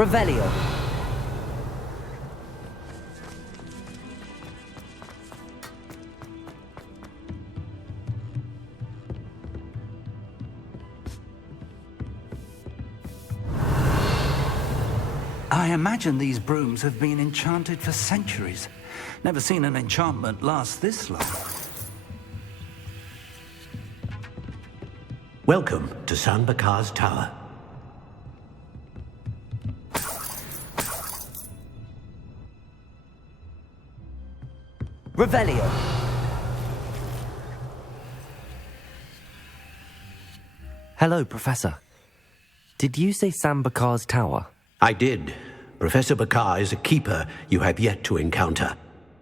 Revelio. I imagine these brooms have been enchanted for centuries. Never seen an enchantment last this long. Welcome to San Bakar's Tower. Revelio. Hello, Professor. Did you say San Bakar's Tower? I did. Professor Bakar is a keeper you have yet to encounter.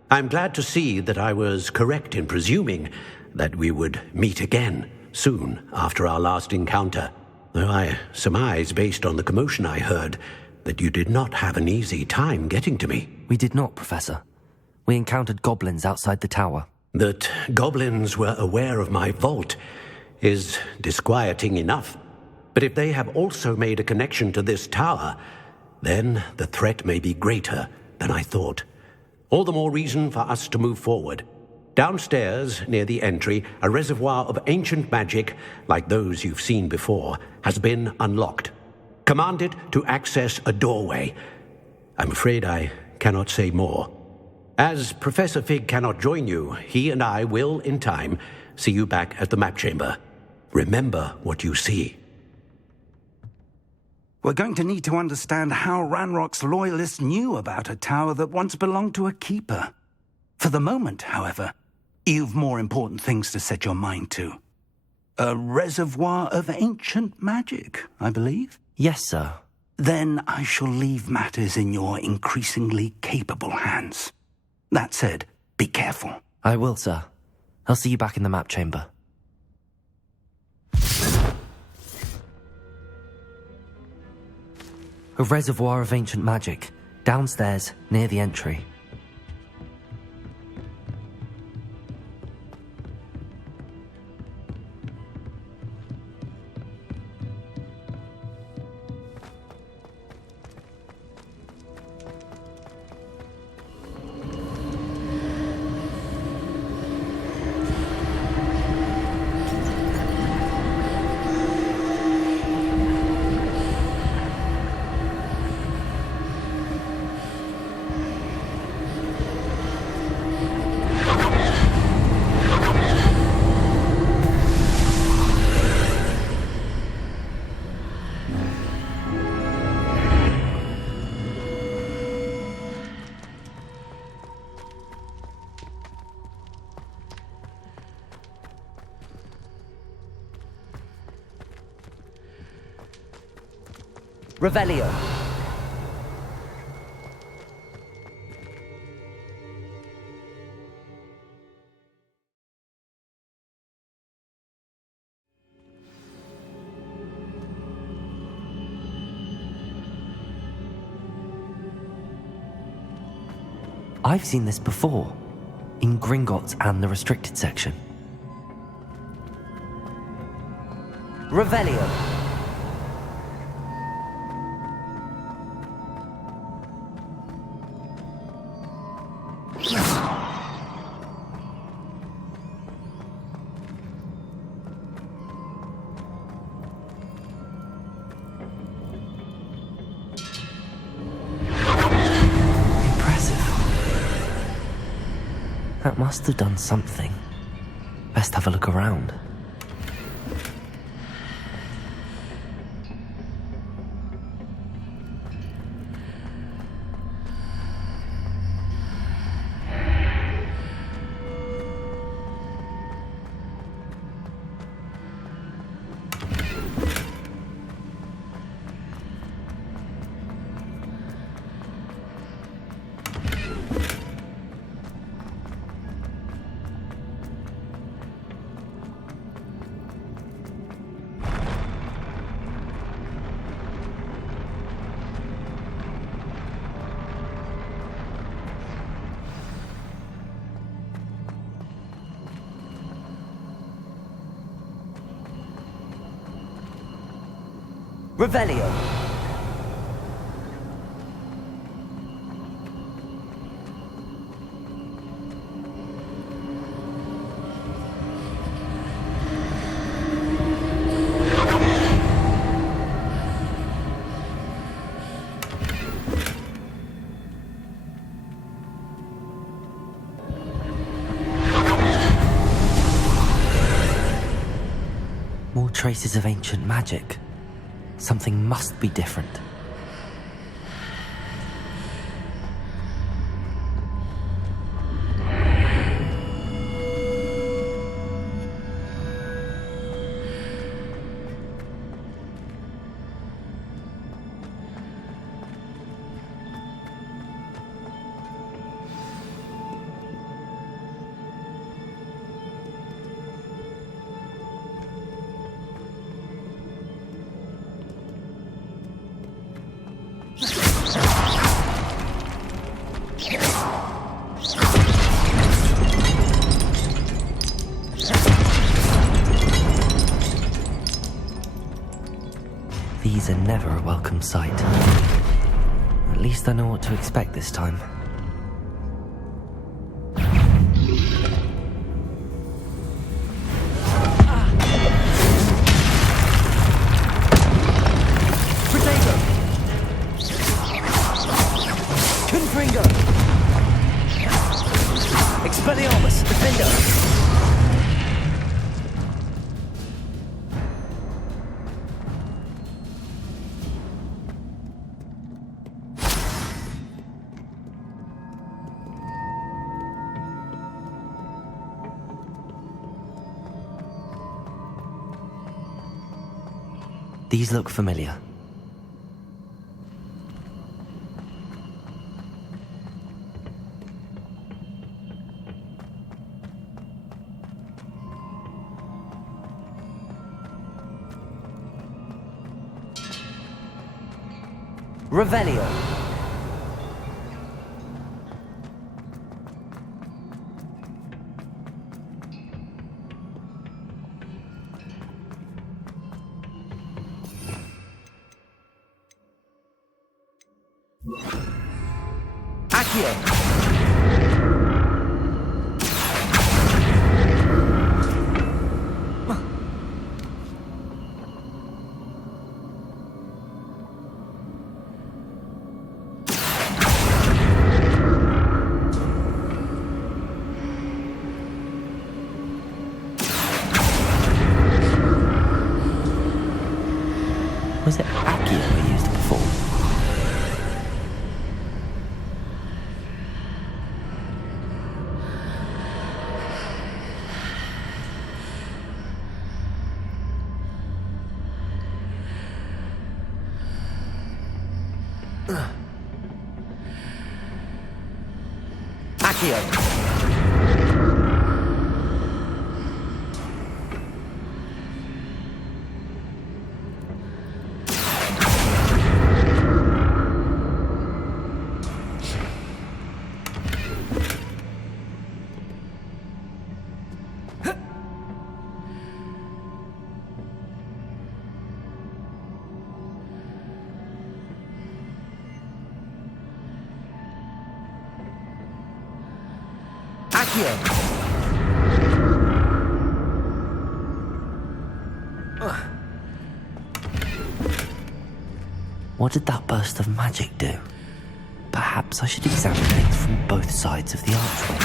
I'm glad to see that I was correct in presuming that we would meet again soon after our last encounter, though I surmise, based on the commotion I heard, that you did not have an easy time getting to me. We did not, Professor. We encountered goblins outside the tower. That goblins were aware of my vault is disquieting enough. But if they have also made a connection to this tower, then the threat may be greater than I thought. All the more reason for us to move forward. Downstairs, near the entry, a reservoir of ancient magic, like those you've seen before, has been unlocked. Command it to access a doorway. I'm afraid I cannot say more. As Professor Fig cannot join you, he and I will, in time, see you back at the map chamber. Remember what you see. We're going to need to understand how Ranrock's loyalists knew about a tower that once belonged to a keeper. For the moment, however, you've more important things to set your mind to. A reservoir of ancient magic, I believe? Yes, sir. Then I shall leave matters in your increasingly capable hands. That said, be careful. I will, sir. I'll see you back in the map chamber. A reservoir of ancient magic, downstairs, near the entry. Revelio. I've seen this before, in Gringotts and the restricted section. Revelio. That must have done something. Best have a look around. Revelio. traces of ancient magic. Something must be different. These are never a welcome sight. At least I know what to expect this time. Potato! Confringo! Expelliarmus! Defender! These look familiar. Revelio! Accio! Was it Accio we used before? Accio! Accio! What did that burst of magic do? Perhaps I should examine things from both sides of the archway.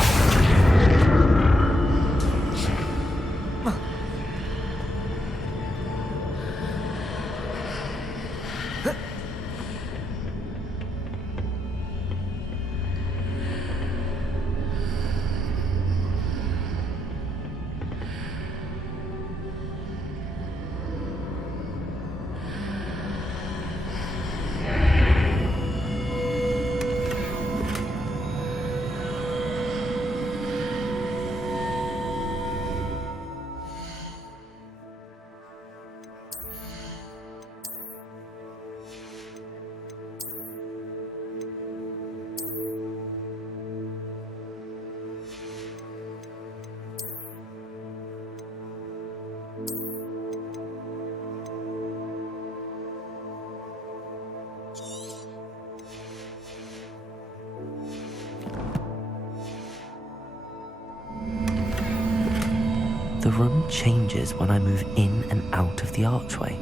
The room changes when I move in and out of the archway.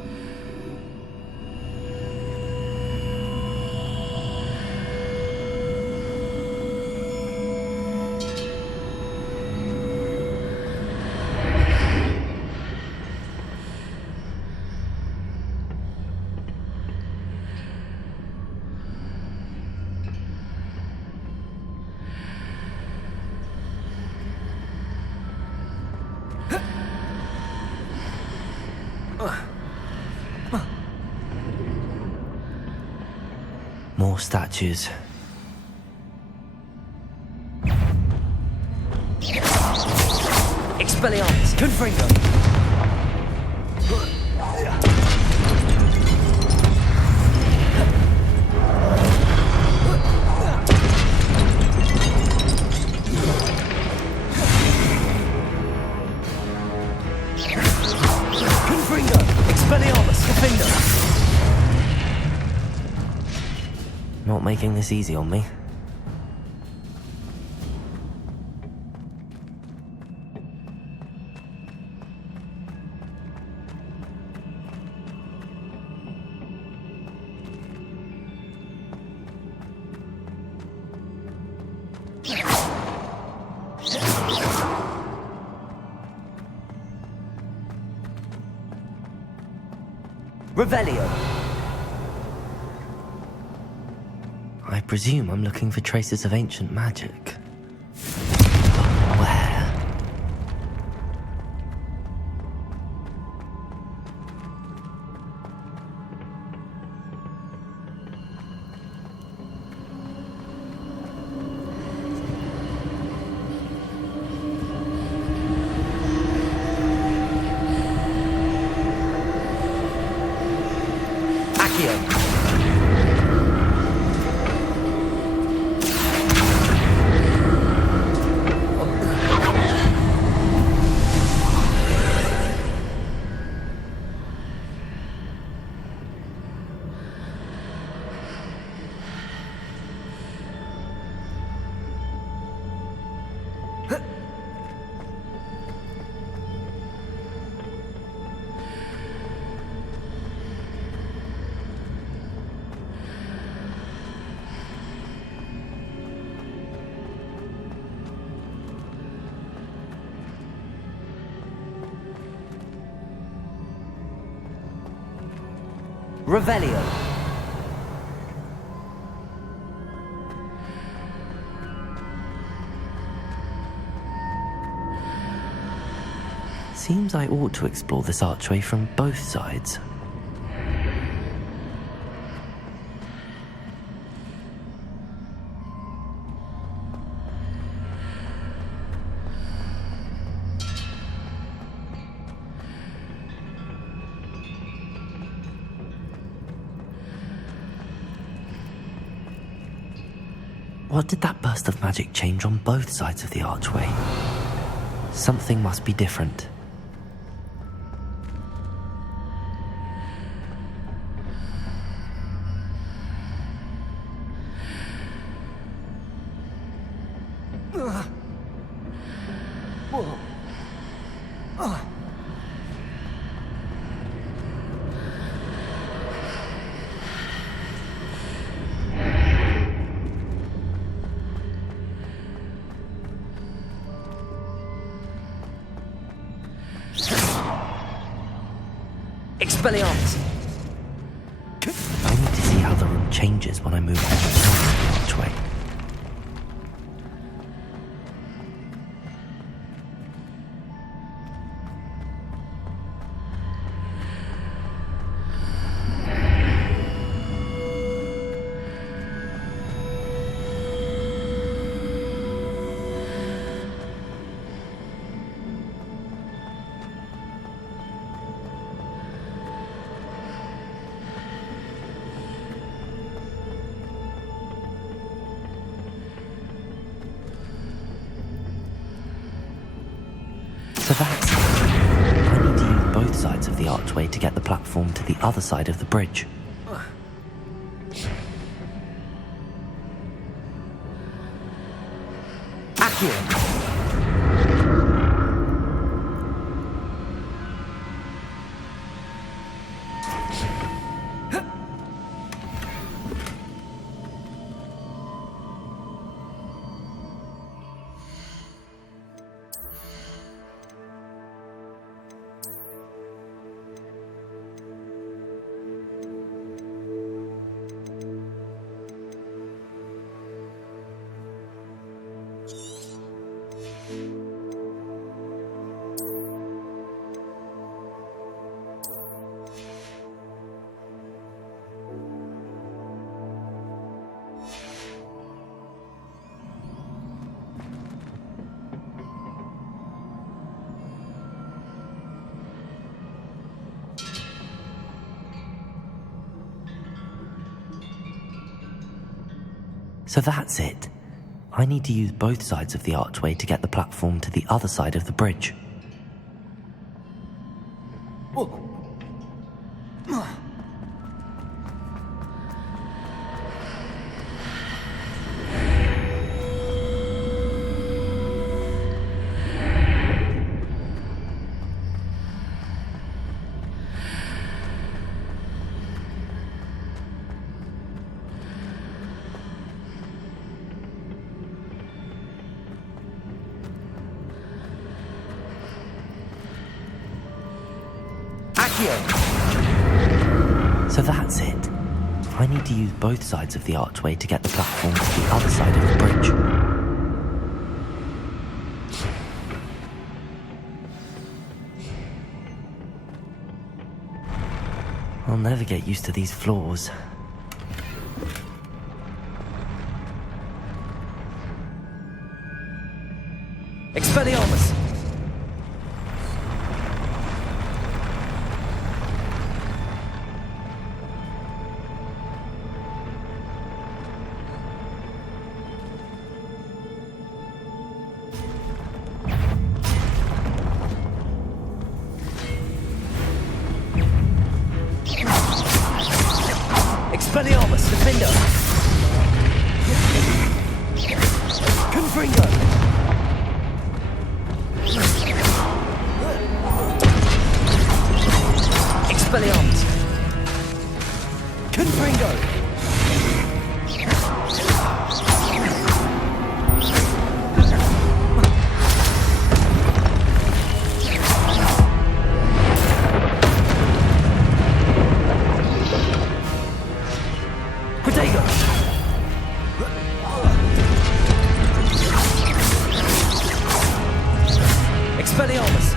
More statues. Expelliarmus, Confringo. Confringo, Expelliarmus, Defender. Not making this easy on me. Revelio. I presume I'm looking for traces of ancient magic. But where? Accio. Revelio. Seems I ought to explore this archway from both sides. What did that burst of magic change on both sides of the archway? Something must be different. Expelliarmus. I need to see how the room changes when I move on the archway. So that's it. I need to use both sides of the archway to get the platform to the other side of the bridge. Accio. So that's it. I need to use both sides of the archway to get the platform to the other side of the bridge. So that's it. I need to use both sides of the archway to get the platform to the other side of the bridge. I'll never get used to these floors. Expelliarmus! Expelliarmus, defender! Confringo! Expelliarmus! Confringo! Expelliarmus!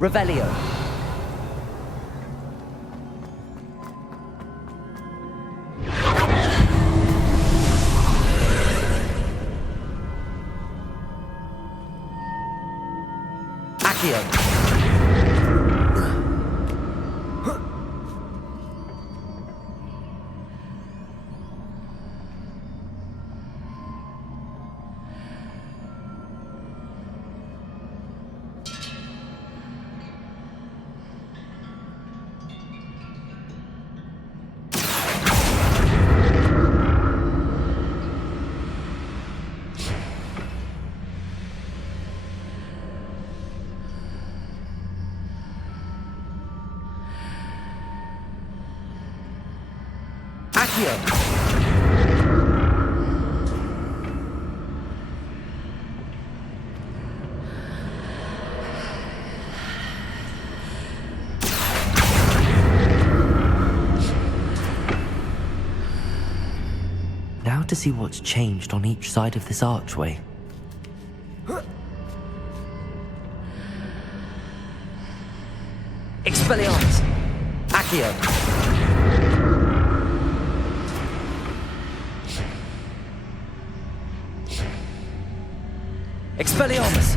Revelio. Accio. Accio. Now to see what's changed on each side of this archway. Expelliarmus. Accio. Expelliarmus!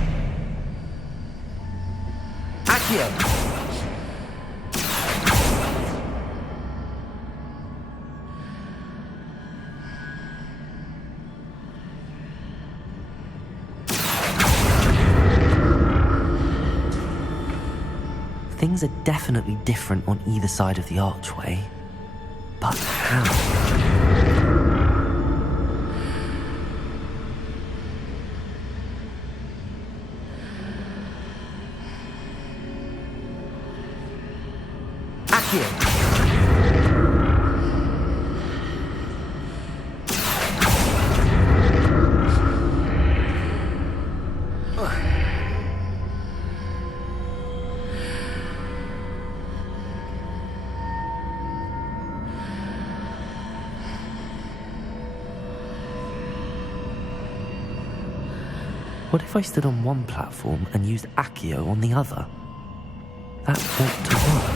Accio! Things are definitely different on either side of the archway. But how? What if I stood on one platform and used Accio on the other? That ought to work.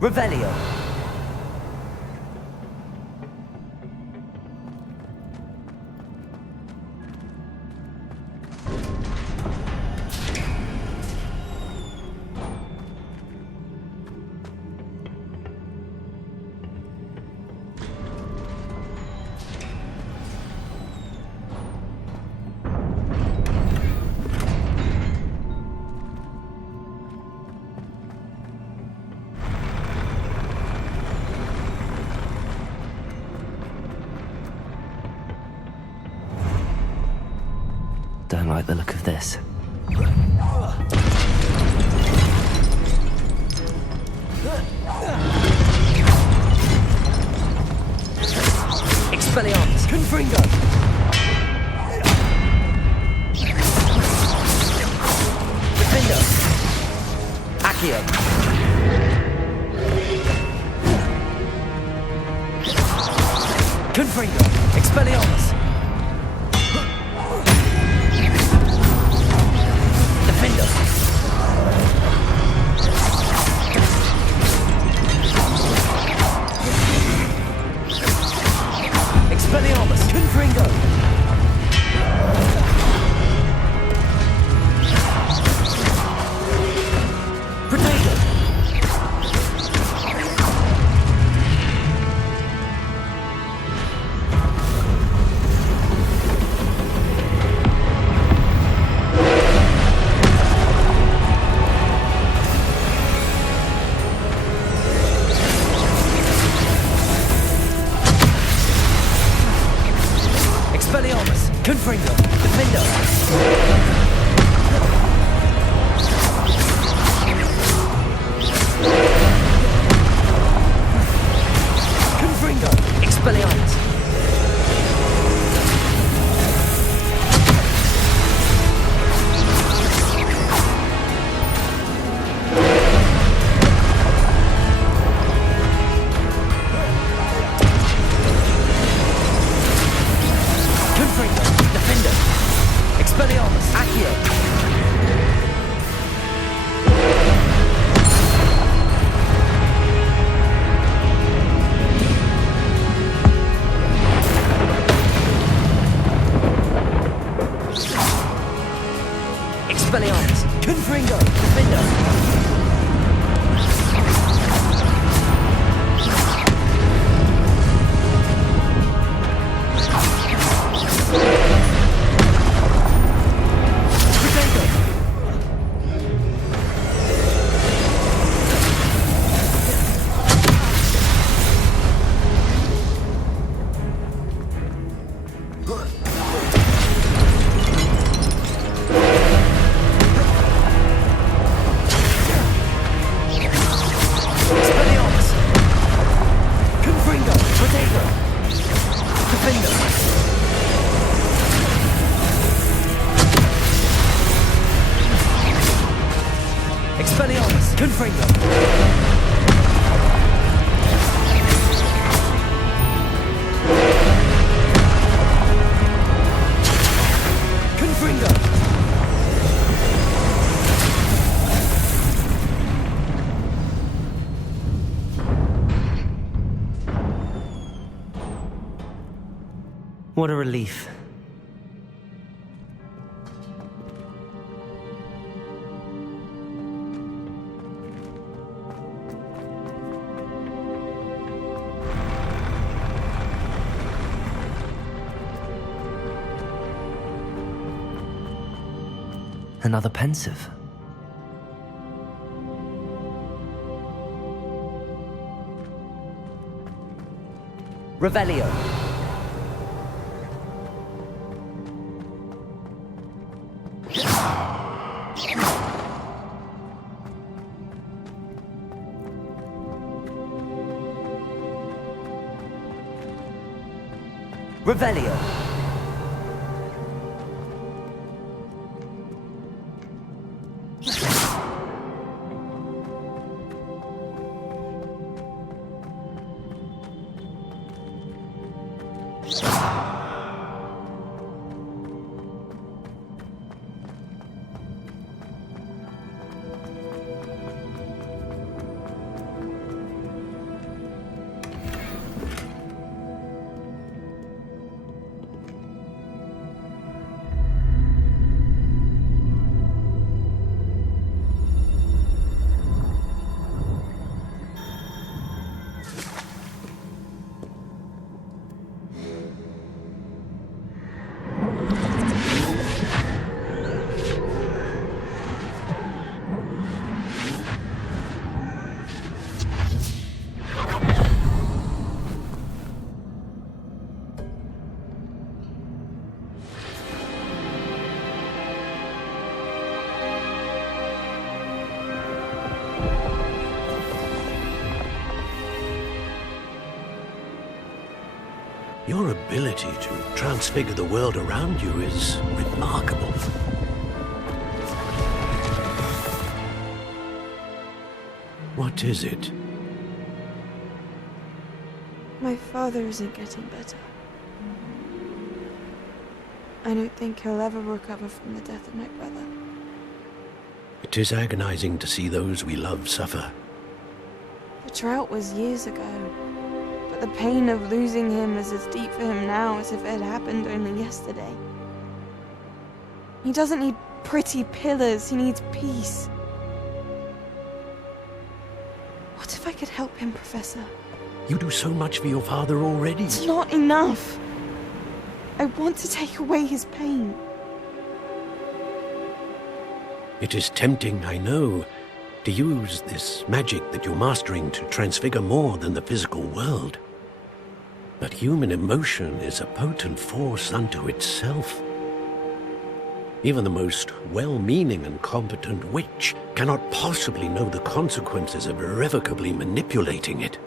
Revelio. Don't like the look of this. Expelliarmus. Confringo. Defendo. Accio. Confringo. Expelliarmus. Defendo. Expelliarmus. Confringo. Protego. Expelliarmus. Confringo. Defendo. Confringo. Expelliarmus. Confringo. Defendo. Expelliarmus. Accio. Expelliarmus. Confringo. Defendo. Protego. Expelliarmus. Confringo. Protego. Defendo. Expelliarmus. Confringo. Confringo. What a relief. Another pensive. Revelio. Revelio. Your ability to transfigure the world around you is remarkable. What is it? My father isn't getting better. I don't think he'll ever recover from the death of my brother. It is agonizing to see those we love suffer. The drought was years ago, but the pain of losing him is as deep for him now as if it had happened only yesterday. He doesn't need pretty pillars, he needs peace. What if I could help him, Professor? You do so much for your father already. It's not enough. I want to take away his pain. It is tempting, I know, to use this magic that you're mastering to transfigure more than the physical world. But human emotion is a potent force unto itself. Even the most well-meaning and competent witch cannot possibly know the consequences of irrevocably manipulating it.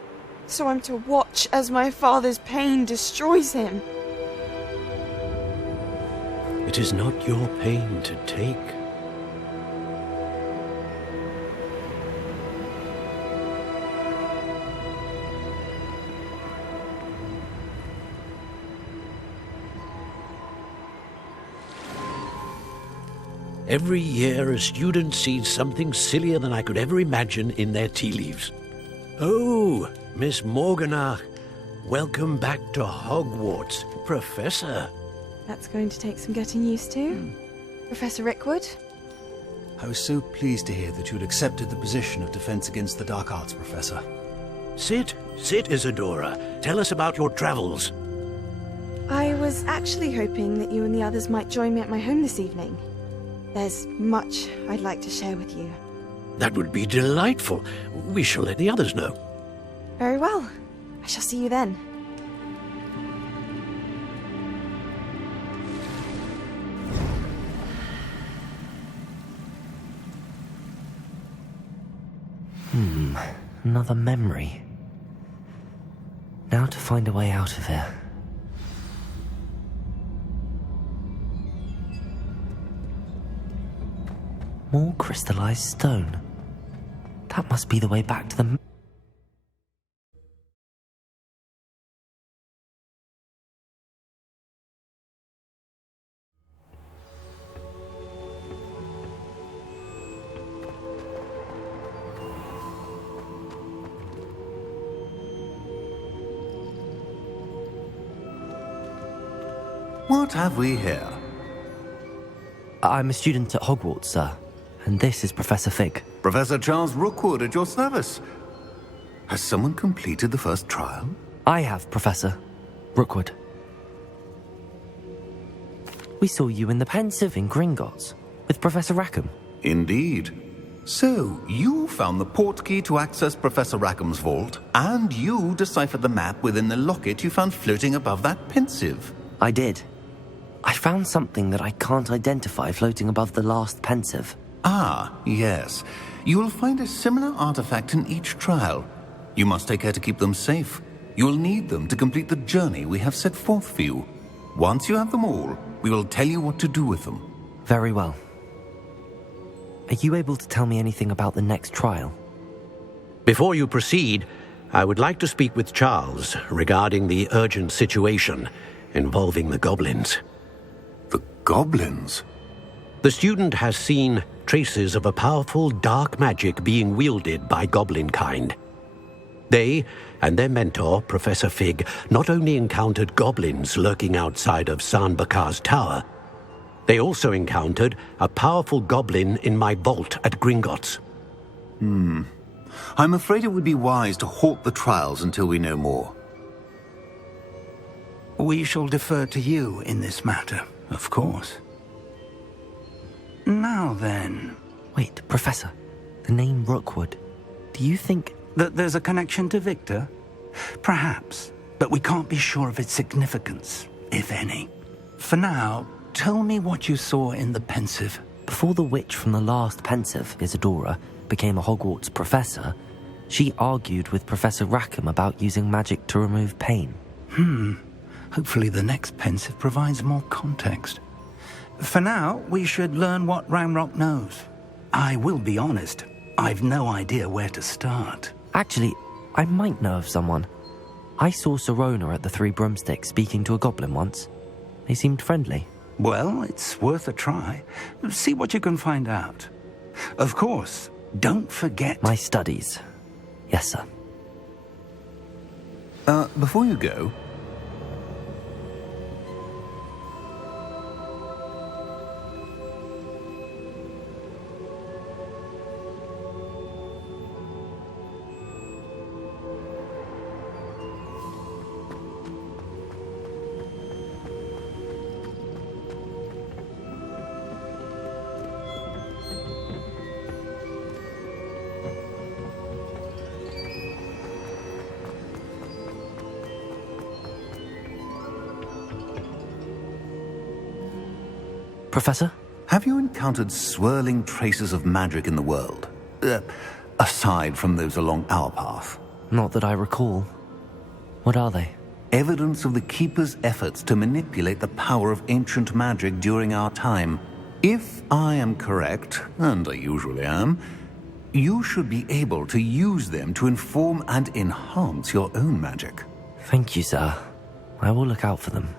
So I'm to watch as my father's pain destroys him. It is not your pain to take. Every year, a student sees something sillier than I could ever imagine in their tea leaves. Oh, Miss Morganach, welcome back to Hogwarts, Professor. That's going to take some getting used to. Professor Rickwood? I was so pleased to hear that you had accepted the position of Defense Against the Dark Arts, Professor. Sit, Isadora. Tell us about your travels. I was actually hoping that you and the others might join me at my home this evening. There's much I'd like to share with you. That would be delightful. We shall let the others know. Very well. I shall see you then. Another memory. Now to find a way out of here. More crystallized stone. That must be the way back to the... What have we here? I'm a student at Hogwarts, sir. And this is Professor Fig. Professor Charles Rookwood at your service. Has someone completed the first trial? I have, Professor Rookwood. We saw you in the Pensive in Gringotts with Professor Rackham. Indeed. So, you found the portkey to access Professor Rackham's vault, and you deciphered the map within the locket you found floating above that Pensive. I did. I found something that I can't identify floating above the last Pensive. Ah, yes. You will find a similar artifact in each trial. You must take care to keep them safe. You will need them to complete the journey we have set forth for you. Once you have them all, we will tell you what to do with them. Very well. Are you able to tell me anything about the next trial? Before you proceed, I would like to speak with Charles regarding the urgent situation involving the goblins. The goblins? The student has seen traces of a powerful dark magic being wielded by goblin kind. They and their mentor, Professor Fig, not only encountered goblins lurking outside of San Bakar's tower, they also encountered a powerful goblin in my vault at Gringotts. I'm afraid it would be wise to halt the trials until we know more. We shall defer to you in this matter, of course. Now then, Wait, Professor. The name Rookwood. Do you think... that there's a connection to Victor? Perhaps, but we can't be sure of its significance, if any. For now, tell me what you saw in the pensive. Before the witch from the last pensive, Isadora, became a Hogwarts professor, she argued with Professor Rackham about using magic to remove pain. Hopefully the next pensive provides more context. For now, we should learn what Ranrock knows. I will be honest, I've no idea where to start. Actually, I might know of someone. I saw Sirona at the Three Broomsticks speaking to a goblin once. They seemed friendly. Well, it's worth a try. See what you can find out. Of course, don't forget... My studies. Yes, sir. Before you go... Professor? Have you encountered swirling traces of magic in the world? Aside from those along our path. Not that I recall. What are they? Evidence of the Keeper's efforts to manipulate the power of ancient magic during our time. If I am correct, and I usually am, you should be able to use them to inform and enhance your own magic. Thank you, sir. I will look out for them.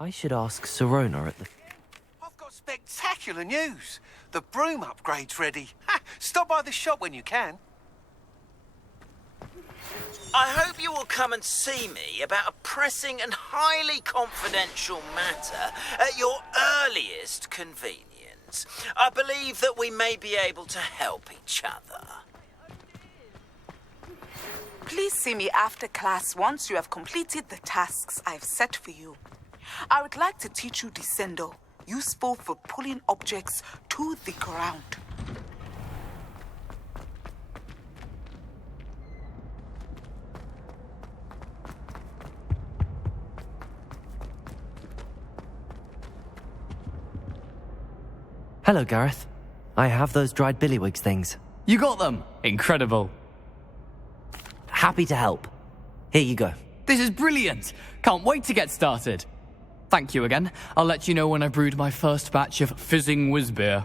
I should ask Sirona at the... I've got spectacular news. The broom upgrade's ready. Ha! Stop by the shop when you can. I hope you will come and see me about a pressing and highly confidential matter at your earliest convenience. I believe that we may be able to help each other. Please see me after class once you have completed the tasks I've set for you. I would like to teach you Descendo, useful for pulling objects to the ground. Hello, Gareth. I have those dried billywigs things. You got them? Incredible. Happy to help. Here you go. This is brilliant. Can't wait to get started. Thank you again. I'll let you know when I brewed my first batch of fizzing whiz beer.